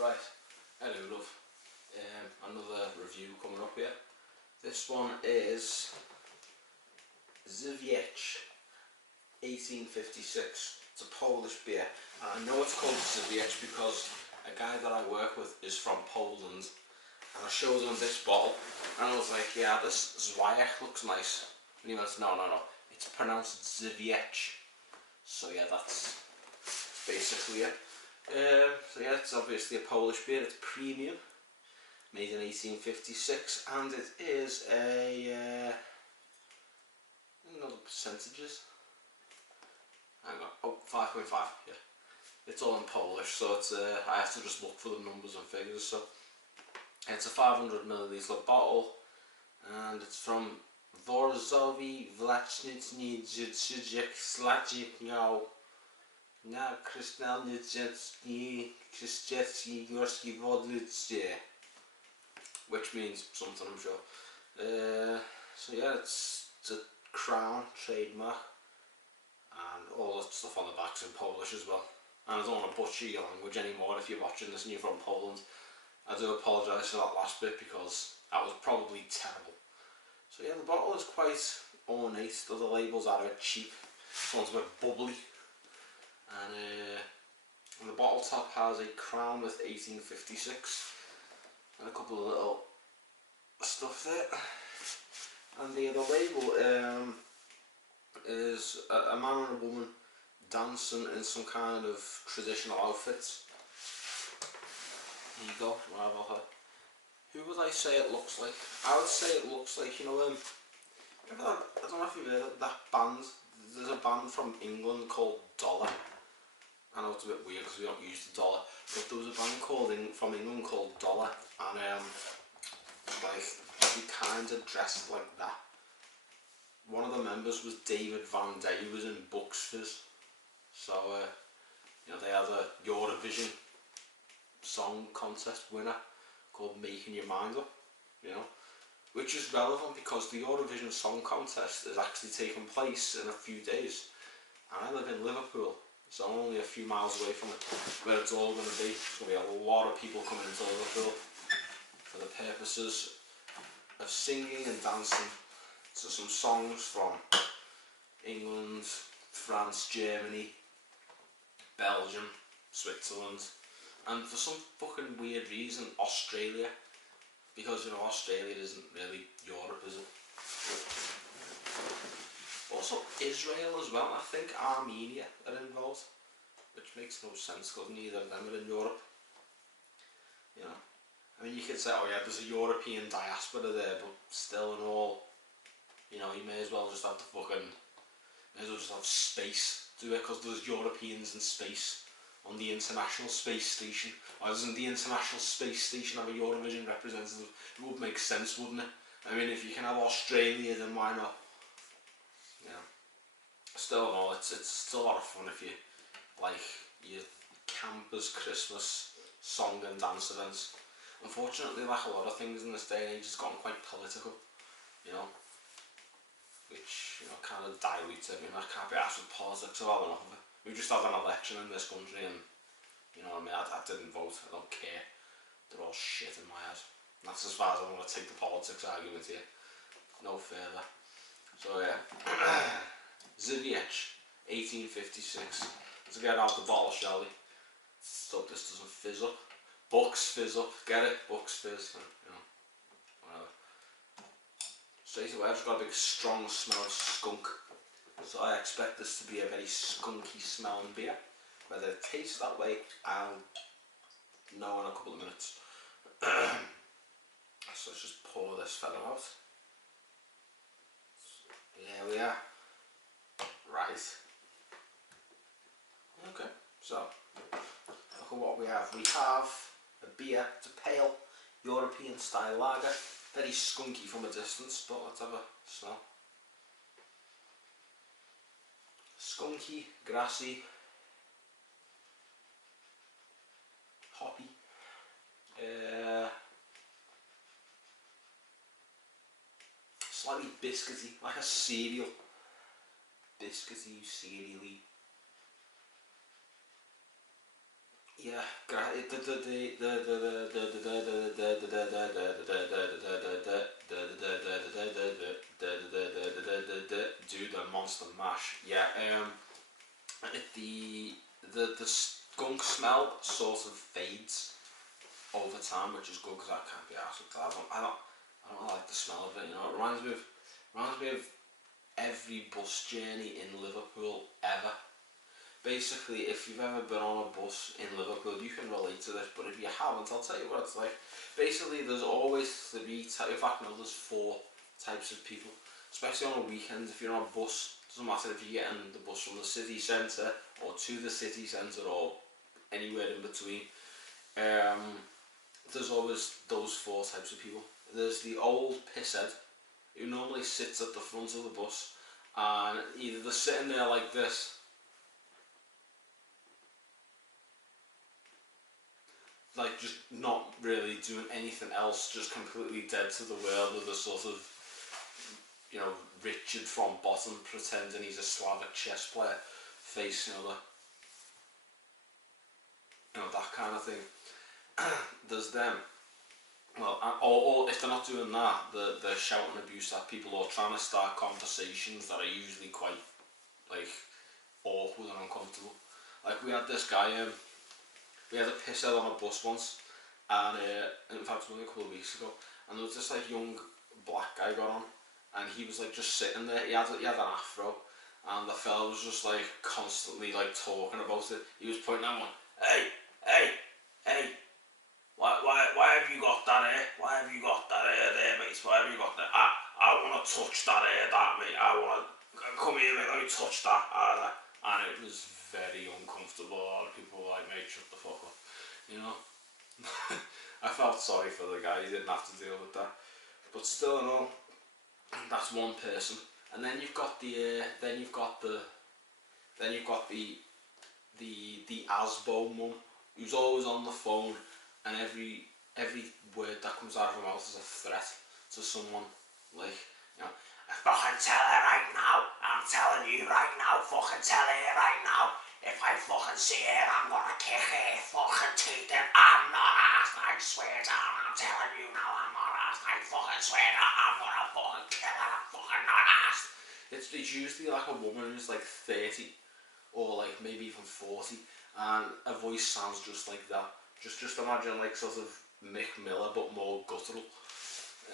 Right, hello love. Another review coming up here. This one is Żywiec 1856. It's a Polish beer. And I know it's called Żywiec because a guy that I work with is from Poland, and I showed him this bottle and I was like, yeah, this Żywiec looks nice. And he went, no, it's pronounced Żywiec. So yeah, that's basically it. So yeah, it's obviously a Polish beer. It's premium, made in 1856, and it is a another percentages. Hang on, oh, 5.5. Yeah, it's all in Polish, so it's I have to just look for the numbers and figures. So it's a 500 milliliter bottle, and it's from Dworzowi Vlacznicy Żywiec Sladzic miał na Krasnolnicki Krzyżacki Górski Wodlicie, which means something, I'm sure. So yeah, it's a crown trademark, and all that stuff on the back's in Polish as well. And I don't want to butcher your language anymore if you're watching this and you're from Poland. I do apologise for that last bit because that was probably terrible. So yeah, the bottle is quite ornate. The labels are a bit cheap. This one's a bit bubbly. And the bottle top has a crown with 1856 and a couple of little stuff there. And the label is a man and a woman dancing in some kind of traditional outfits. There you go. Who would I say it looks like? I would say it looks like, you know, I don't know if you've heard of that band. There's a band from England called Dollar. I know it's a bit weird because we don't use the dollar, but there was a band from England called Dollar, and like, he kind of dressed like that. One of the members was David Van Day, who was in Bucks Fizz. So you know, they had a Eurovision Song Contest winner called Making Your Mind Up, you know, which is relevant because the Eurovision Song Contest is actually taking place in a few days, and I live in Liverpool. So I'm only a few miles away from it, where it's all going to be. There's going to be a lot of people coming into Liverpool for the purposes of singing and dancing to some songs from England, France, Germany, Belgium, Switzerland, and for some fucking weird reason, Australia. Because, you know, Australia isn't really Europe, is it? Also Israel as well. I think Armenia are involved, which makes no sense because neither of them are in Europe. You know, I mean, you could say, oh yeah, there's a European diaspora there, but still in all, you know, you may as well just have space do it, because there's Europeans in space on the International Space Station. Why doesn't the International Space Station have a Eurovision representative? It would make sense, wouldn't it? I mean, if you can have Australia, then why not? Yeah. Still, no, it's still a lot of fun if you like your campers Christmas song and dance events. Unfortunately, like a lot of things in this day and age, it's gotten quite political, you know, which, you know, kind of dilutes it. I mean, I can't be asked with politics. I've had enough of it. We just had an election in this country, and you know what I mean, I didn't vote. I don't care. They're all shit in my head. And that's as far as I'm going to take the politics argument here. No further. So yeah. Żywiec 1856. Let's get out the bottle, shall we? Let's hope this doesn't fizz up. Bucks fizz up. Get it? Bucks fizz. You know, whatever. Straight away, I've just got a big strong smell of skunk. So I expect this to be a very skunky smelling beer. Whether it tastes that way, I'll know in a couple of minutes. So let's just pour this fella out. There we are. Right. Okay, so look at what we have. We have a beer. It's a pale European style lager. Very skunky from a distance, but let's have a smell. Skunky, grassy, hoppy. Slightly biscuity, like a cereal. Biscuity, cereally. Yeah, do the monster mash. Yeah, the skunk smell sort of fades over time, which is good because I can't be arsed with that. I don't like the smell of it. You know, it reminds me of every bus journey in Liverpool ever. Basically, if you've ever been on a bus in Liverpool, you can relate to this, but if you haven't, I'll tell you what it's like. Basically, there's always three types, in fact, no, there's four types of people, especially on a weekend. If you're on a bus, doesn't matter if you're getting the bus from the city centre or to the city centre or anywhere in between. There's always those four types of people. There's the old pisshead who normally sits at the front of the bus, and either they're sitting there like this, like just not really doing anything else, just completely dead to the world, with a sort of, you know, Richard from Bottom pretending he's a Slavic chess player face, that kind of thing. There's them. Well, or if they're not doing that, they're shouting abuse at people or trying to start conversations that are usually quite, like, awkward and uncomfortable. Like, we had this guy, we had a pisshead on a bus once, and in fact it was only a couple of weeks ago, and there was this like young black guy got on, and he was like just sitting there. He had an afro, and the fella was just like constantly like talking about it. He was pointing at one, hey, why have you got that hair? Why have you got that hair there, mate? Why have you got that? I want to touch that hair, mate. I want to come here, mate. Let me touch that. And it was very uncomfortable. A lot of people were like, mate, shut the fuck up. You know. I felt sorry for the guy. He didn't have to deal with that. But still, that's one person. And then you've got the Asbo mum, who's always on the phone, and every word that comes out of her mouth is a threat to someone. Like, I fucking tell her right now. I'm telling you right now. Fucking tell her right now. If I fucking see her, I'm gonna kick her fucking teeth in. I'm not asked. I swear down. I'm telling you now. I'm not asked. I fucking swear down. I'm gonna fucking kill her. I'm fucking not asked. It's usually like a woman who's like 30 or like maybe even 40, and her voice sounds just like that. Just imagine like sort of Mick Miller but more guttural,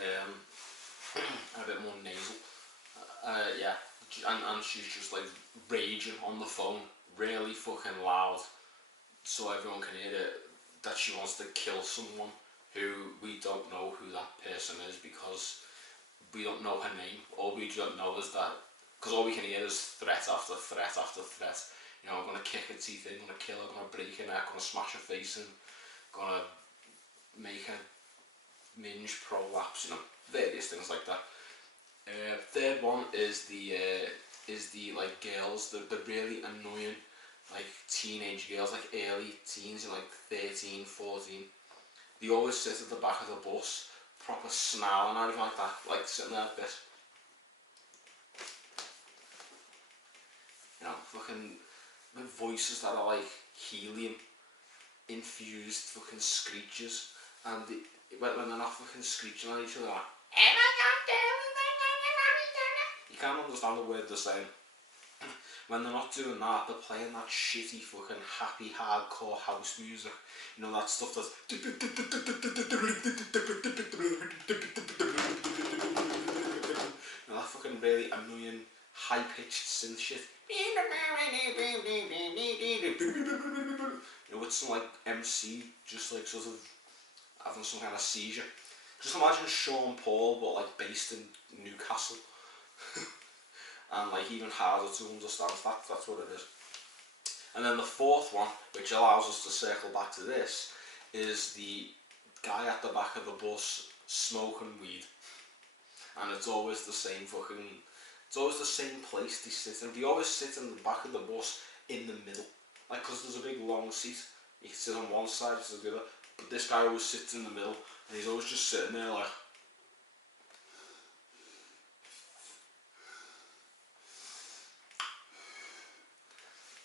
a bit more nasal. Yeah, and she's just like raging on the phone, really fucking loud, so everyone can hear it, that she wants to kill someone who we don't know who that person is, because we don't know her name. All we don't know is that, because all we can hear is threat after threat after threat. I'm gonna kick her teeth in, gonna kill her, gonna break her neck, gonna smash her face in, gonna make her minge prolapse, various things like that. Third one is the like girls, the really annoying like teenage girls, like early teens, like 13, 14. They always sit at the back of the bus, proper snarling and everything like that, like sitting there like this. Fucking with voices that are like helium infused fucking screeches, and when they're not fucking screeching at each other, like, you can't understand the word they're saying. When they're not doing that, they're playing that shitty fucking happy hardcore house music. That stuff that's that fucking really annoying high-pitched synth shit. With some like MC just like sort of having some kind of seizure. Just imagine Sean Paul but like based in Newcastle. And like even harder to understand. That's what it is. And then the fourth one, which allows us to circle back to this, is the guy at the back of the bus smoking weed. And it's always the same place they sit in. They always sit in the back of the bus in the middle. Like, because there's a big long seat. You can sit on one side, you can sit on the other. But this guy always sits in the middle, and he's always just sitting there like...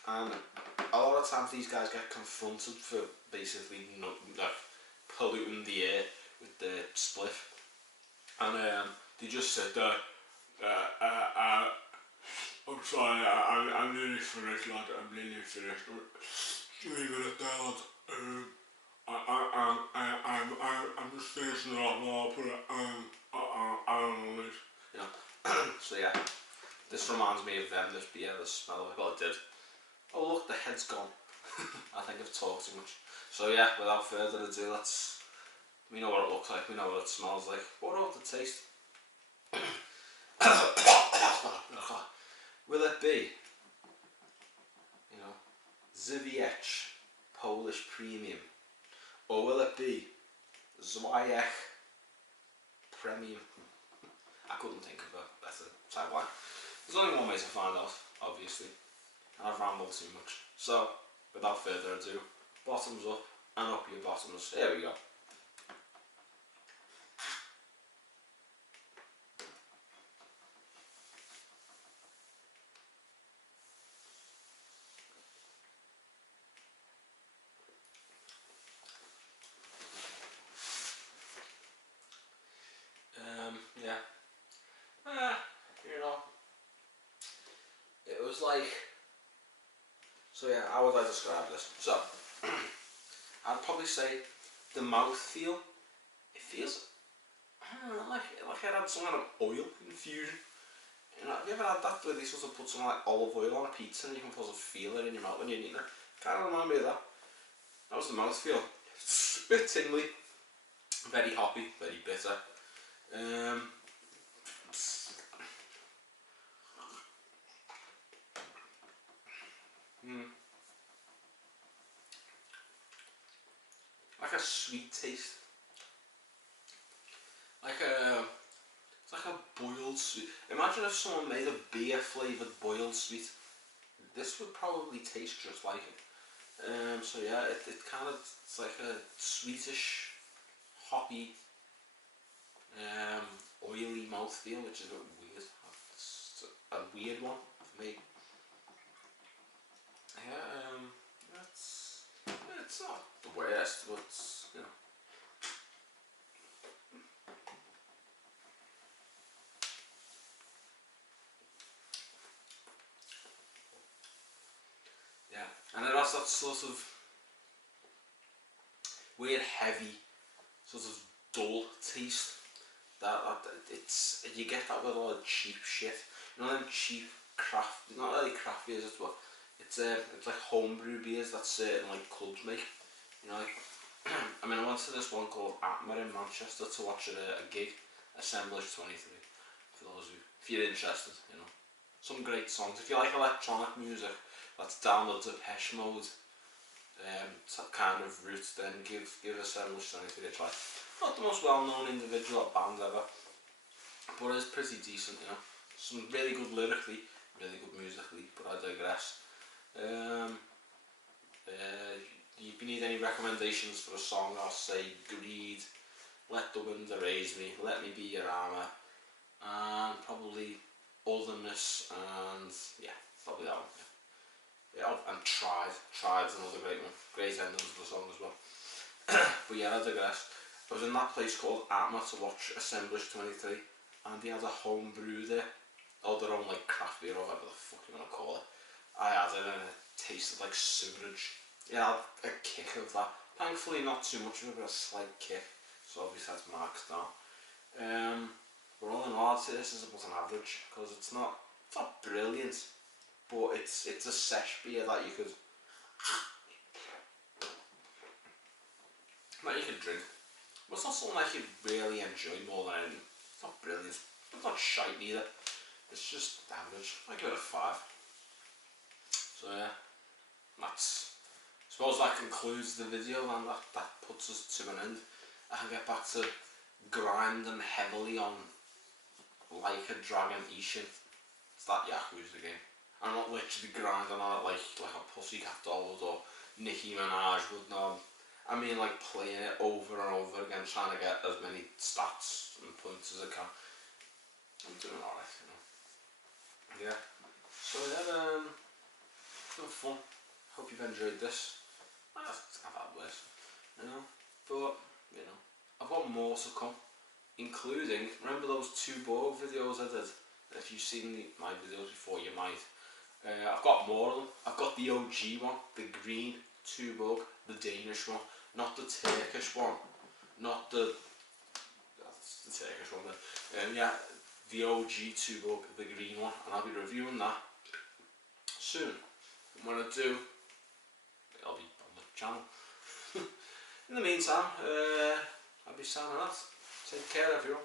And a lot of times these guys get confronted for basically not, like, polluting the air with the spliff, and they just sit there. I'm sorry, I'm nearly finished, lad. I'm nearly finished. Leave it at that, lad. I'm just finishing it off now. I'll put it on it. You know. So yeah, this reminds me of them. This beer, the smell of it. Well, it did. Oh look, the head's gone. I think I've talked too much. So yeah, without further ado, we know what it looks like. We know what it smells like. What about the taste? Will it be, you know, Żywiec Polish Premium, or will it be Żywiec Premium? I couldn't think of a better tagline. There's only one way to find out, obviously, and I've rambled too much. So, without further ado, bottoms up and up your bottoms. Here we go. Yeah. You know, it was like, so yeah, how would I describe this? So, I'd probably say the mouthfeel, it feels, I don't know, like it had some kind of oil infusion. You know, have you ever had that where they sort of put some like olive oil on a pizza and you can sort of feel it in your mouth when you're eating it? Kind of remind me of that. That was the mouthfeel. It's a bit tingly, very hoppy, very bitter. Like a sweet taste. It's like a boiled sweet. Imagine if someone made a beer flavoured boiled sweet. This would probably taste just like it. So yeah, it kind of, it's like a sweetish, hoppy, oily mouthfeel, which is a bit weird. It's a weird one for me. Yeah, it's not the worst, but you know. Yeah, and it has that sort of weird, heavy, sort of dull taste. That it's, you get that with a lot of cheap shit. You know, them cheap craft, not really craft beers, but it's like homebrew beers that certain like clubs make. You know, like I mean, I went to this one called Atma in Manchester to watch a gig, Assemblage 23. For those who, if you're interested, you know, some great songs. If you like electronic music, that's down the Depeche Mode kind of route, then give Assemblage 23 a try. Not the most well-known individual or band ever, but it's pretty decent, you know. Some really good lyrically, really good musically, but I digress. If you need any recommendations for a song, I'll say Greed, Let the Wind Erase Me, Let Me Be Your Armour, and probably Otherness, and yeah, probably that one. Yeah, and Tried's another great one, great ending to the song as well. But yeah, I digress. I was in that place called Atma to watch Assemblage 23, and they had a home brew there, or their own like craft beer or whatever the fuck you want to call it. I had it and it tasted like sewerage. It had a kick of that. Thankfully not too much of it, but a slight kick, so obviously that's marks down. But all in all, I'd say this is about an average, because it's not brilliant, but it's a sesh beer that you could drink. But it's not something I could really enjoy more than anything. It's not brilliant, but it's not shite either. It's just average. I give it a 5. So yeah, I suppose that concludes the video, and that puts us to an end. I can get back to grinding heavily on Like a Dragon Ishin. It's that Yakuza game. I'm not literally grinding on it like a Pussycat Dolls or Nicki Minaj would. No, I mean like playing it over and over again, trying to get as many stats and points as I can. I'm doing alright, you know. Yeah. So yeah, it's been fun. hope you've enjoyed this. I've had worse, you know, but you know, I've got more to come, including, remember those 2 Borg videos I did? If you've seen my videos before, you might. I've got more of them. I've got the OG one, the green 2 Borg, the Danish one, not the Turkish one, not the, that's the Turkish one then. Yeah, the OG 2 Borg, the green one, and I'll be reviewing that soon. And when I do, it'll be on the channel. In the meantime, I'll be signing off. Take care, everyone.